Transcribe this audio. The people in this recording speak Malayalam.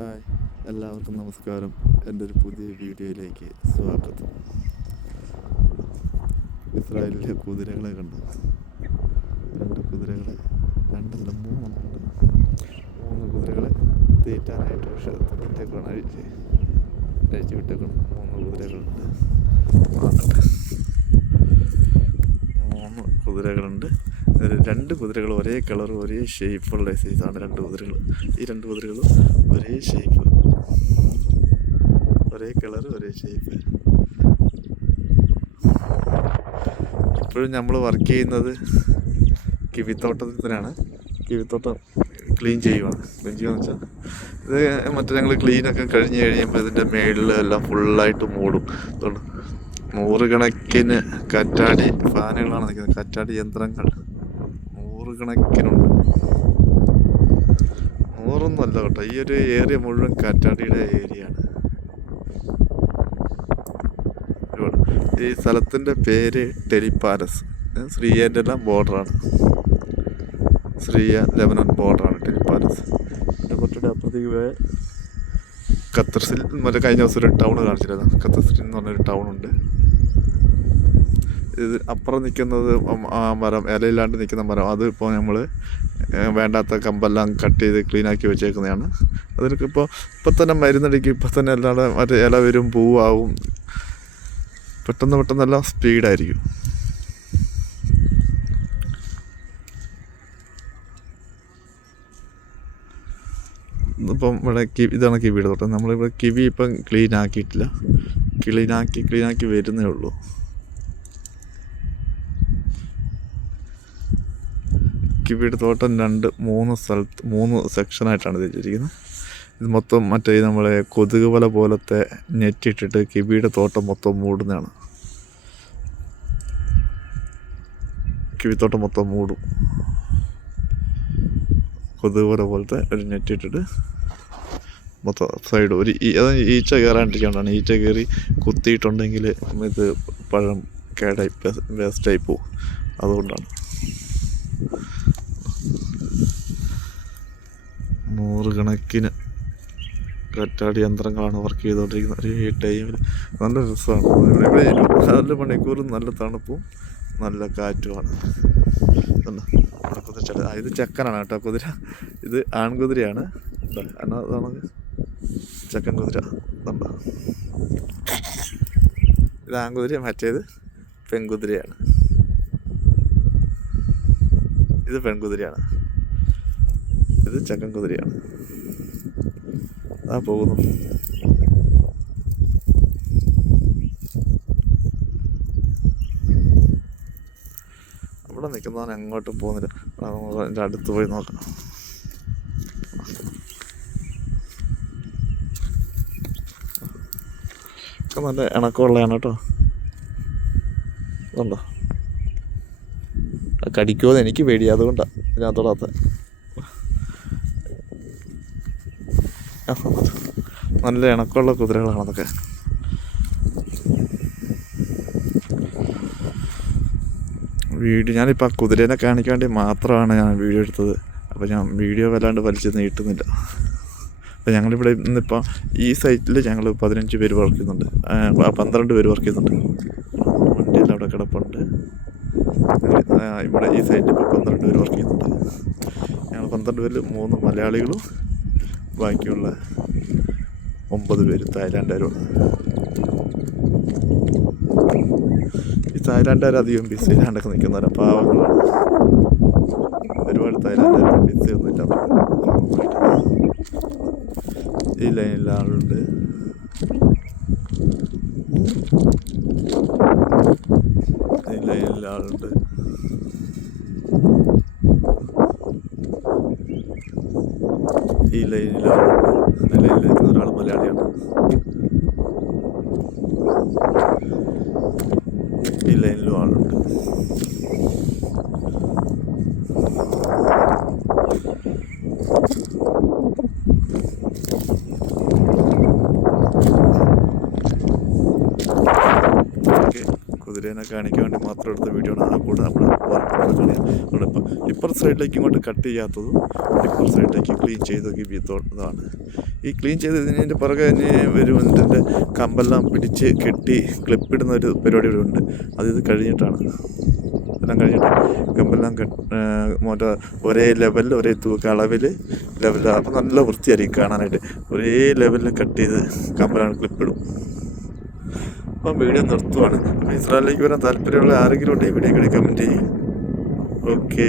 ഹായ്, എല്ലാവർക്കും നമസ്കാരം. എൻ്റെ ഒരു പുതിയ വീഡിയോയിലേക്ക് സ്വാഗതം. ഇസ്രായേലിലെ കുതിരകളെ കണ്ടു. രണ്ട് കുതിരകളെ, രണ്ടല്ല മൂന്നെണ്ണമുണ്ട്. മൂന്ന് കുതിരകളെ തീറ്റാനായിട്ട് പക്ഷേ വിട്ടേക്കാണ്, അഴിച്ച് വിട്ടേക്കാണ്. മൂന്ന് കുതിരകളുണ്ട്. മൂന്ന് കുതിരകളുണ്ട്. രണ്ട് കുതിരകൾ ഒരേ കളർ ഒരേ ഷേപ്പുള്ള സൈസാണ്. രണ്ട് കുതിരകൾ, ഈ രണ്ട് കുതിരകളും ഒരേ ഷേപ്പ്, ഒരേ കളർ ഒരേ ഷേപ്പ്. ഇപ്പോഴും നമ്മൾ വർക്ക് ചെയ്യുന്നത് കിവിത്തോട്ടത്തിൽ തന്നെയാണ്. കിവിത്തോട്ടം ക്ലീൻ ചെയ്യുകയെന്ന് വെച്ചാൽ ഇത് മറ്റേ ഞങ്ങൾ ക്ലീനൊക്കെ കഴിഞ്ഞ് കഴിയുമ്പോൾ ഇതിൻ്റെ മേളിലെല്ലാം ഫുള്ളായിട്ട് മൂടും. അതുകൊണ്ട് നൂറുകണക്കിന് കറ്റാടി ഫാനുകളാണ് നിൽക്കുന്നത്. കറ്റാടി യന്ത്രങ്ങൾ നൂറുകണക്കിനുണ്ട്. നൂറൊന്നുമല്ല കേട്ടോ, ഈ ഒരു ഏരിയ മുഴുവൻ കാറ്റാടിയുടെ ഏരിയയാണ്. ഈ സ്ഥലത്തിൻ്റെ പേര് ടെലിപ്പാലസ്. സിറിയൻ്റെ എല്ലാം ബോർഡറാണ്. Syria Lebanon ബോർഡറാണ് ടെലിപ്പാലസ്. പിന്നെ കുറച്ചുകൂടെ അപ്പുറത്തേക്ക് പോയ ഖത്തർസിൽ മറ്റേ കഴിഞ്ഞ ദിവസം ഒരു ടൗൺ കാണിച്ചിരുന്നു. ഖത്തർസിൽ എന്ന് പറഞ്ഞൊരു ടൗണുണ്ട്. ഇത് അപ്പുറം നിൽക്കുന്നത് മരം, ഇലയില്ലാണ്ട് നിൽക്കുന്ന മരം, അത് ഇപ്പോൾ നമ്മൾ വേണ്ടാത്ത കമ്പെല്ലാം കട്ട് ചെയ്ത് ക്ലീനാക്കി വെച്ചേക്കുന്നതാണ്. അതിനൊക്കെ ഇപ്പം തന്നെ മരുന്നടിക്കും. ഇപ്പം തന്നെ അല്ലാതെ മറ്റേ ഇല വരും, പൂവാവും. പെട്ടെന്നെല്ലാം സ്പീഡായിരിക്കും. ഇപ്പം ഇവിടെ ഇതാണ് കിവിയുടെ തോട്ടം. നമ്മളിവിടെ കിവി ഇപ്പം ക്ലീൻ ആക്കിയിട്ടില്ല. ക്ലീനാക്കി വരുന്നേ ഉള്ളൂ. കിവിയുടെ തോട്ടം മൂന്ന് സെക്ഷനായിട്ടാണ് തിരിച്ചിരിക്കുന്നത്. ഇത് മൊത്തം മറ്റേ നമ്മളെ കൊതുക് വല പോലത്തെ നെറ്റിട്ടിട്ട് കിവിയുടെ തോട്ടം മൊത്തം മൂടുന്നതാണ്. കിവിത്തോട്ടം മൊത്തം മൂടും. കൊതുക് വല പോലത്തെ ഒരു നെറ്റിട്ടിട്ട് മൊത്തം സൈഡ് ഒരു ഈച്ച കയറാണ്ടിരിക്കാണ്ടാണ്. ഈച്ച കയറി കുത്തിയിട്ടുണ്ടെങ്കിൽ ഇത് പഴം കേടായി വേസ്റ്റായി പോവും. അതുകൊണ്ടാണ്. നൂറുകണക്കിന് കറ്റാടി യന്ത്രങ്ങളാണ് വർക്ക് ചെയ്തുകൊണ്ടിരിക്കുന്നത് ഈ ടൈമിൽ. നല്ല രസമാണ്. ഇവിടെ 24 മണിക്കൂറും നല്ല തണുപ്പും നല്ല കാറ്റുമാണ്. ഇത് ചെക്കനാണ് കേട്ടോ കുതിര. ഇത് ആൺകുതിരയാണ്. അതാണ് ചെക്കൻ കുതിര. ഇത് ആൺകുതിര, മറ്റേത് പെൺകുതിരയാണ്. ഇത് പെൺകുതിരയാണ്, ഇത് ചെക്കൻ കുതിരയാണ്. പോകുന്നു. അവിടെ നിൽക്കുന്നവൻ എങ്ങോട്ടും പോകുന്നില്ല. എൻ്റെ അടുത്ത് പോയി നോക്കാം. ഒക്കെ നല്ല ഇണക്കമുള്ളതാണ് കേട്ടോ. അതുണ്ടോ, കടിക്കുമോന്ന് എനിക്ക് പേടിയാണ്, അതുകൊണ്ടാണ് ഞാൻ തൊടാത്ത. നല്ല ഇണക്കമുള്ള കുതിരകളാണ് അതൊക്കെ. ഞാനിപ്പോൾ ആ കുതിരേനെ കാണിക്കാൻ വേണ്ടി മാത്രമാണ് ഞാൻ വീഡിയോ എടുത്തത്. അപ്പോൾ ഞാൻ വീഡിയോ വല്ലാണ്ട് വലിച്ച് നീട്ടുന്നില്ല. അപ്പോൾ ഞങ്ങളിവിടെ ഇന്നിപ്പോൾ ഈ സൈറ്റിൽ ഞങ്ങൾ 15 പേര് വർക്ക് ചെയ്യുന്നുണ്ട്. 12 പേര് വർക്ക് ചെയ്യുന്നുണ്ട്. വണ്ടിയിൽ അവിടെ കിടപ്പുണ്ട്. ഇവിടെ ഈ സൈറ്റിൽ ഇപ്പോൾ 12 പേര് വർക്ക് ചെയ്യുന്നുണ്ട്. ഞങ്ങൾ 12 പേരിൽ 3 മലയാളികളും ബാക്കിയുള്ള 9 പേര് തായ്ലാൻഡുകാരുമാണ്. ഈ തായ്ലാൻഡുകാർ അധികം ബിസിയിലാണ്ടൊക്കെ നിൽക്കുന്നവരാണ്, പാവങ്ങളാണ്. ഒരുപാട് തായ്ലാൻഡുകാർ ബിസിയൊന്നും ഇല്ലാത്ത. ഈ ലൈനിൽ ആളുണ്ട്. ഈ ലൈനിൽ ആളുണ്ട്. ഈ ലൈനിലാളുണ്ട്. ലൈനിലിരിക്കുന്ന ഒരാൾ മലയാളിയാണ്. ഈ ലൈനിലും ആളുണ്ട്. കുതിരേനെ കാണിക്കാൻ വേണ്ടി മാത്രം എടുത്ത വീഡിയോ ആണ്. ആ കൂടെ നമ്മുടെ അവിടെ ഇപ്പം ഇപ്പുറത്തെ സൈഡിലേക്ക് ഇങ്ങോട്ട് കട്ട് ചെയ്യാത്തതും ഇപ്പുറത്തെ സൈഡിലേക്ക് ക്ലീൻ ചെയ്ത് ഇതാണ്. ഈ ക്ലീൻ ചെയ്ത് ഇതിൻ്റെ പുറകെ തന്നെ ഒരു ഇതിൻ്റെ കമ്പെല്ലാം പിടിച്ച് കെട്ടി ക്ലിപ്പിടുന്ന ഒരു പരിപാടി ഇവിടെ ഉണ്ട്. ഇത് കഴിഞ്ഞിട്ടാണ് എല്ലാം കഴിഞ്ഞിട്ട് കമ്പെല്ലാം മറ്റേ ഒരേ ലെവലിൽ ഒരേ അളവിൽ ലെവലിൽ അപ്പം നല്ല വൃത്തിയായിരിക്കും കാണാനായിട്ട്. ഒരേ ലെവലിൽ കട്ട് ചെയ്ത് കമ്പെല്ലാം ക്ലിപ്പിടും. അപ്പം വീഡിയോ നിർത്തുവാണ്. ഇസ്രായേലിലേക്ക് വരാൻ താല്പര്യമുള്ള ആരെങ്കിലും ഉണ്ടെങ്കിൽ വീഡിയോ കമൻറ്റ് ചെയ്യും. ഓക്കെ.